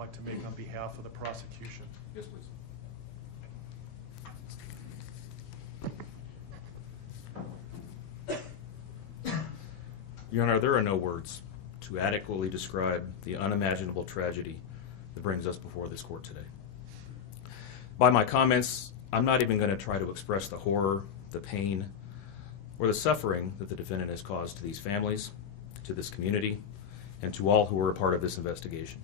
like to make on behalf of the prosecution. Yes, please. Your Honor, there are no words to adequately describe the unimaginable tragedy that brings us before this court today. By my comments, I'm not even going to try to express the horror, the pain, or the suffering that the defendant has caused to these families, to this community, and to all who were a part of this investigation.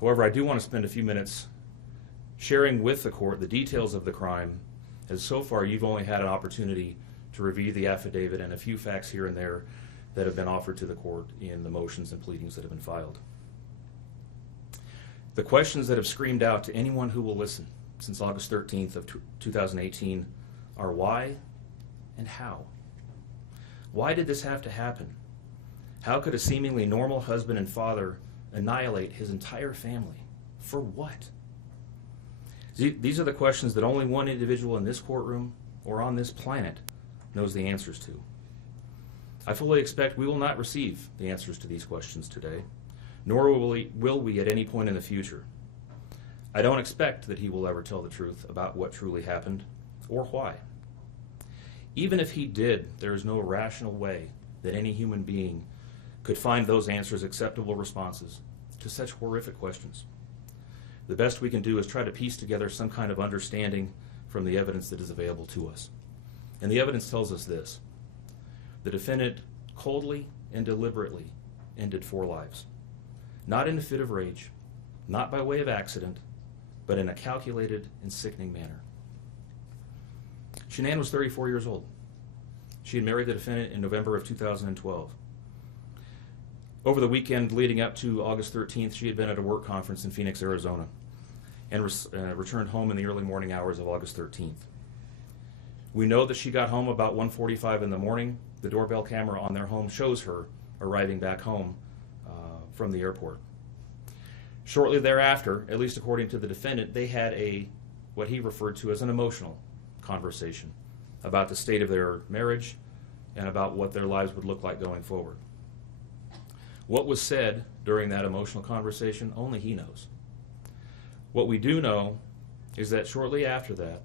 However, I do want to spend a few minutes sharing with the court the details of the crime, as so far you've only had an opportunity to review the affidavit and a few facts here and there that have been offered to the court in the motions and pleadings that have been filed. The questions that have screamed out to anyone who will listen since August 13th of 2018 are why and how? Why did this have to happen? How could a seemingly normal husband and father annihilate his entire family? For what? These are the questions that only one individual in this courtroom or on this planet knows the answers to. I fully expect we will not receive the answers to these questions today, nor will we at any point in the future. I don't expect that he will ever tell the truth about what truly happened or why. Even if he did, there is no rational way that any human being could find those answers acceptable responses to such horrific questions. The best we can do is try to piece together some kind of understanding from the evidence that is available to us. And the evidence tells us this: the defendant coldly and deliberately ended 4 lives, not in a fit of rage, not by way of accident, but in a calculated and sickening manner. Shannan was 34 years old. She had married the defendant in November of 2012. Over the weekend leading up to August 13th, she had been at a work conference in Phoenix, Arizona, and returned home in the early morning hours of August 13th. We know that she got home about 1:45 in the morning. The doorbell camera on their home shows her arriving back home from the airport. Shortly thereafter, at least according to the defendant, they had what he referred to as an emotional conversation about the state of their marriage and about what their lives would look like going forward. What was said during that emotional conversation, only he knows. What we do know is that shortly after that,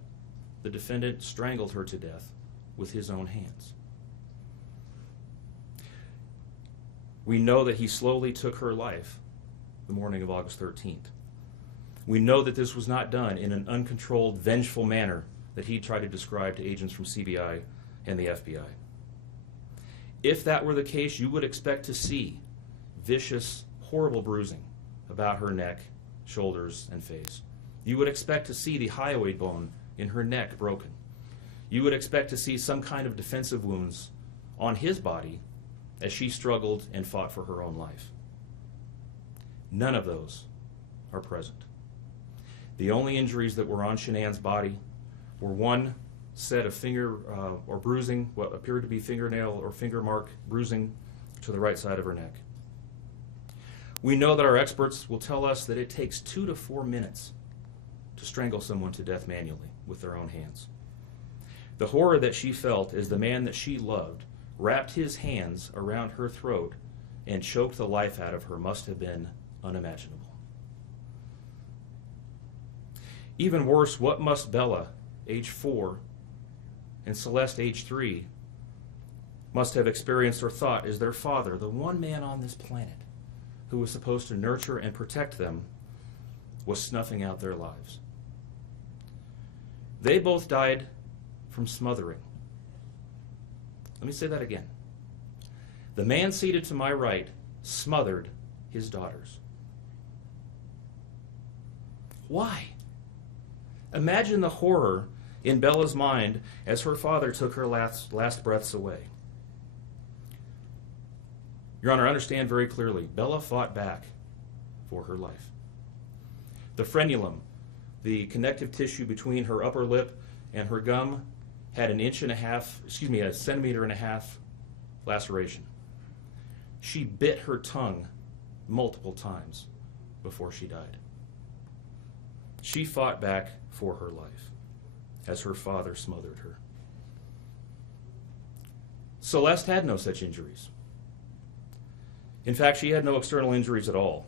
the defendant strangled her to death with his own hands. We know that he slowly took her life the morning of August 13th. We know that this was not done in an uncontrolled, vengeful manner that he tried to describe to agents from CBI and the FBI. If that were the case, you would expect to see vicious, horrible bruising about her neck, shoulders, and face. You would expect to see the hyoid bone in her neck broken. You would expect to see some kind of defensive wounds on his body as she struggled and fought for her own life. None of those are present. The only injuries that were on Shannan's body were one set of finger or bruising, what appeared to be fingernail or finger mark bruising to the right side of her neck. We know that our experts will tell us that it takes 2 to 4 minutes to strangle someone to death manually with their own hands. The horror that she felt as the man that she loved wrapped his hands around her throat and choked the life out of her must have been unimaginable. Even worse, what must Bella, age 4, and Celeste, age 3, must have experienced or thought as their father, the one man on this planet who was supposed to nurture and protect them, was snuffing out their lives. They both died from smothering. Let me say that again. The man seated to my right smothered his daughters. Why? Imagine the horror in Bella's mind as her father took her last breaths away. Your Honor, understand very clearly, Bella fought back for her life. The frenulum, the connective tissue between her upper lip and her gum, had a centimeter and a half laceration. She bit her tongue multiple times before she died. She fought back for her life as her father smothered her. Celeste had no such injuries. In fact, she had no external injuries at all.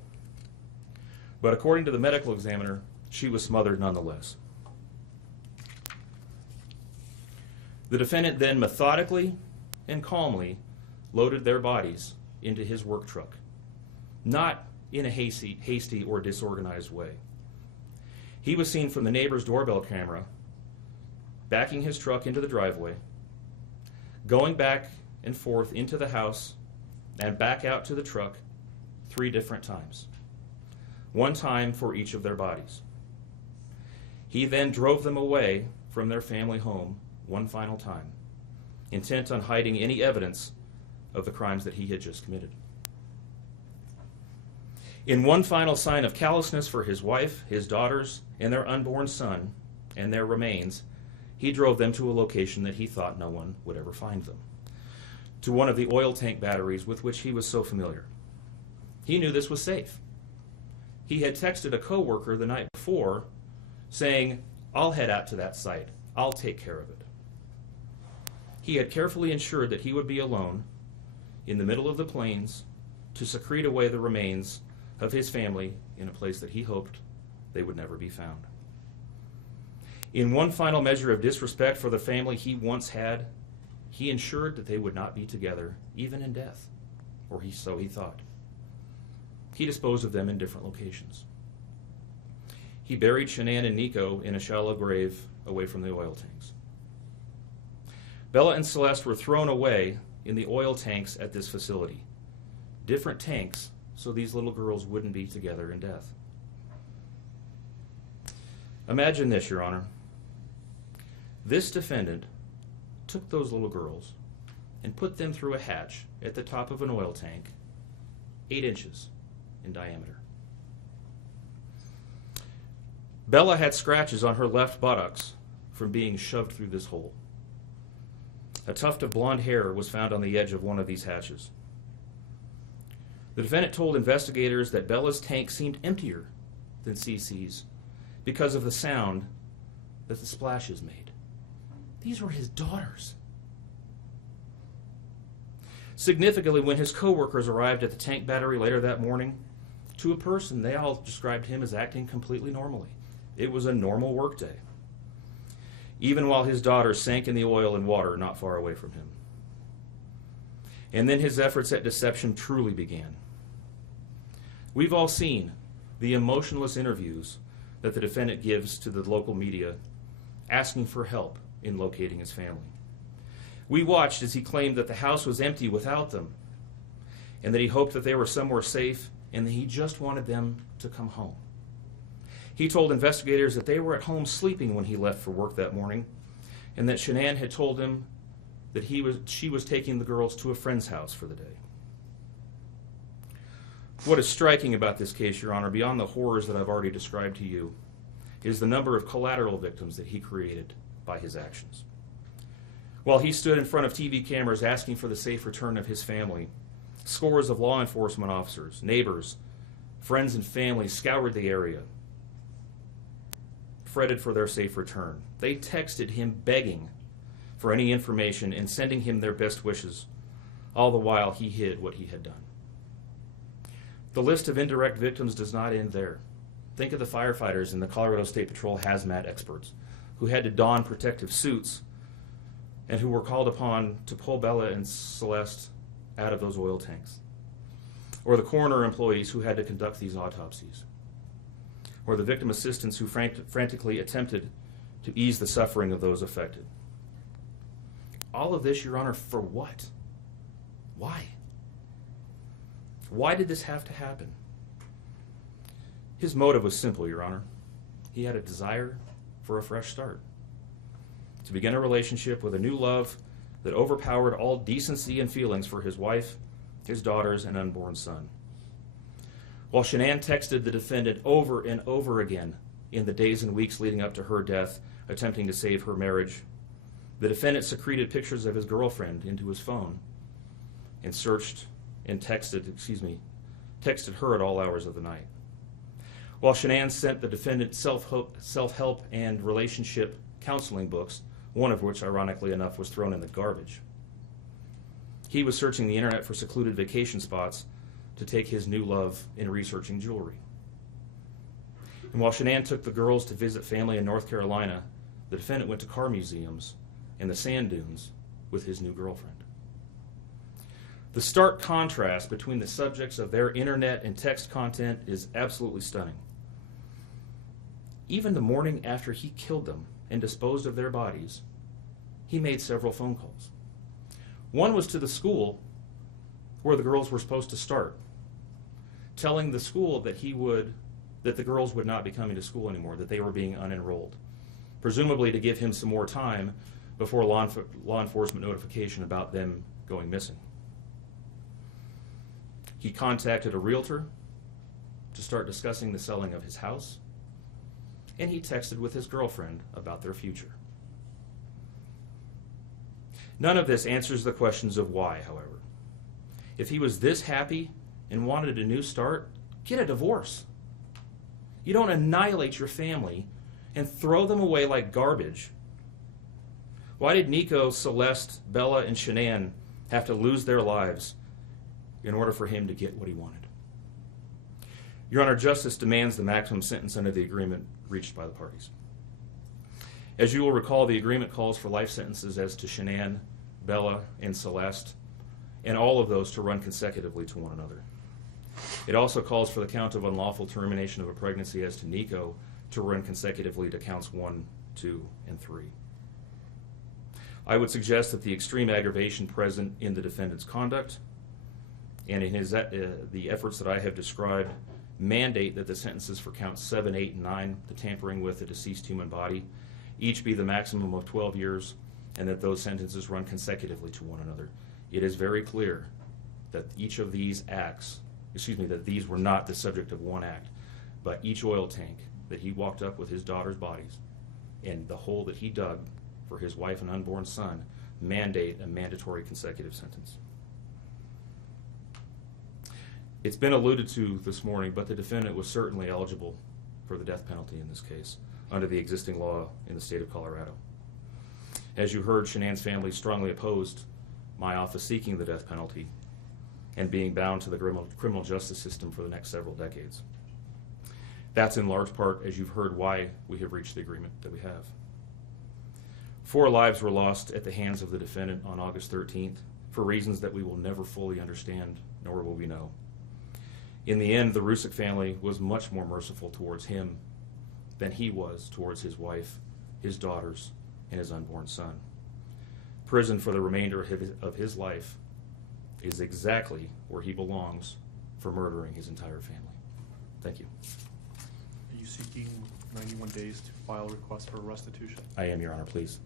But according to the medical examiner, she was smothered nonetheless. The defendant then methodically and calmly loaded their bodies into his work truck, not in a hasty or disorganized way. He was seen from the neighbor's doorbell camera backing his truck into the driveway, going back and forth into the house and back out to the truck 3 different times, 1 time for each of their bodies. He then drove them away from their family home 1 final time, intent on hiding any evidence of the crimes that he had just committed. In one final sign of callousness for his wife, his daughters, and their unborn son, and their remains, he drove them to a location that he thought no one would ever find them, to one of the oil tank batteries with which he was so familiar. He knew this was safe. He had texted a coworker the night before saying, "I'll head out to that site. I'll take care of it." He had carefully ensured that he would be alone in the middle of the plains to secrete away the remains of his family in a place that he hoped they would never be found. In one final measure of disrespect for the family he once had, he ensured that they would not be together, even in death, or so he thought. He disposed of them in different locations. He buried Shannan and Nico in a shallow grave away from the oil tanks. Bella and Celeste were thrown away in the oil tanks at this facility. Different tanks, so these little girls wouldn't be together in death. Imagine this, Your Honor. This defendant took those little girls and put them through a hatch at the top of an oil tank, 8 inches in diameter. Bella had scratches on her left buttocks from being shoved through this hole. A tuft of blonde hair was found on the edge of one of these hatches. The defendant told investigators that Bella's tank seemed emptier than CC's because of the sound that the splashes made. These were his daughters. Significantly, when his coworkers arrived at the tank battery later that morning, to a person, they all described him as acting completely normally. It was a normal workday, even while his daughters sank in the oil and water not far away from him. And then his efforts at deception truly began. We've all seen the emotionless interviews that the defendant gives to the local media, asking for help in locating his family. We watched as he claimed that the house was empty without them, and that he hoped that they were somewhere safe, and that he just wanted them to come home. He told investigators that they were at home sleeping when he left for work that morning, and that Shannan had told him that she was taking the girls to a friend's house for the day. What is striking about this case, Your Honor, beyond the horrors that I've already described to you, is the number of collateral victims that he created by his actions. While he stood in front of TV cameras asking for the safe return of his family, scores of law enforcement officers, neighbors, friends, and family scoured the area, fretted for their safe return. They texted him begging for any information and sending him their best wishes, all the while he hid what he had done. The list of indirect victims does not end there. Think of the firefighters and the Colorado State Patrol hazmat experts who had to don protective suits and who were called upon to pull Bella and Celeste out of those oil tanks. Or the coroner employees who had to conduct these autopsies. Or the victim assistants who frantically attempted to ease the suffering of those affected. All of this, Your Honor, for what? Why? Why did this have to happen? His motive was simple, Your Honor. He had a desire for a fresh start, to begin a relationship with a new love that overpowered all decency and feelings for his wife, his daughters, and unborn son. While Shannan texted the defendant over and over again in the days and weeks leading up to her death, attempting to save her marriage, the defendant secreted pictures of his girlfriend into his phone and searched and texted her at all hours of the night. While Shannan sent the defendant self-help and relationship counseling books, one of which, ironically enough, was thrown in the garbage, he was searching the internet for secluded vacation spots to take his new love in researching jewelry. And while Shannan took the girls to visit family in North Carolina, the defendant went to car museums and the sand dunes with his new girlfriend. The stark contrast between the subjects of their internet and text content is absolutely stunning. Even the morning after he killed them and disposed of their bodies, he made several phone calls. One was to the school where the girls were supposed to start, telling the school that the girls would not be coming to school anymore, that they were being unenrolled, presumably to give him some more time before law enforcement notification about them going missing. He contacted a realtor to start discussing the selling of his house, and he texted with his girlfriend about their future. None of this answers the questions of why, however. If he was this happy and wanted a new start, get a divorce. You don't annihilate your family and throw them away like garbage. Why did Nico, Celeste, Bella, and Shannan have to lose their lives in order for him to get what he wanted? Your Honor, justice demands the maximum sentence under the agreement reached by the parties. As you will recall, the agreement calls for life sentences as to Shannan, Bella, and Celeste, and all of those to run consecutively to one another. It also calls for the count of unlawful termination of a pregnancy as to Nico to run consecutively to counts 1, 2, and 3. I would suggest that the extreme aggravation present in the defendant's conduct and in the efforts that I have described mandate that the sentences for counts 7, 8, and 9, the tampering with a deceased human body, each be the maximum of 12 years, and that those sentences run consecutively to one another. It is very clear that each of these that these were not the subject of one act, but each oil tank that he walked up with his daughter's bodies and the hole that he dug for his wife and unborn son mandate a mandatory consecutive sentence. It's been alluded to this morning, but the defendant was certainly eligible for the death penalty in this case under the existing law in the state of Colorado. As you heard, Shannan's family strongly opposed my office seeking the death penalty and being bound to the criminal justice system for the next several decades. That's in large part, as you've heard, why we have reached the agreement that we have. 4 lives were lost at the hands of the defendant on August 13th for reasons that we will never fully understand, nor will we know. In the end, the Rusick family was much more merciful towards him than he was towards his wife, his daughters, and his unborn son. Prison for the remainder of his life is exactly where he belongs for murdering his entire family. Thank you. Are you seeking 91 days to file a request for restitution? I am, Your Honor, please.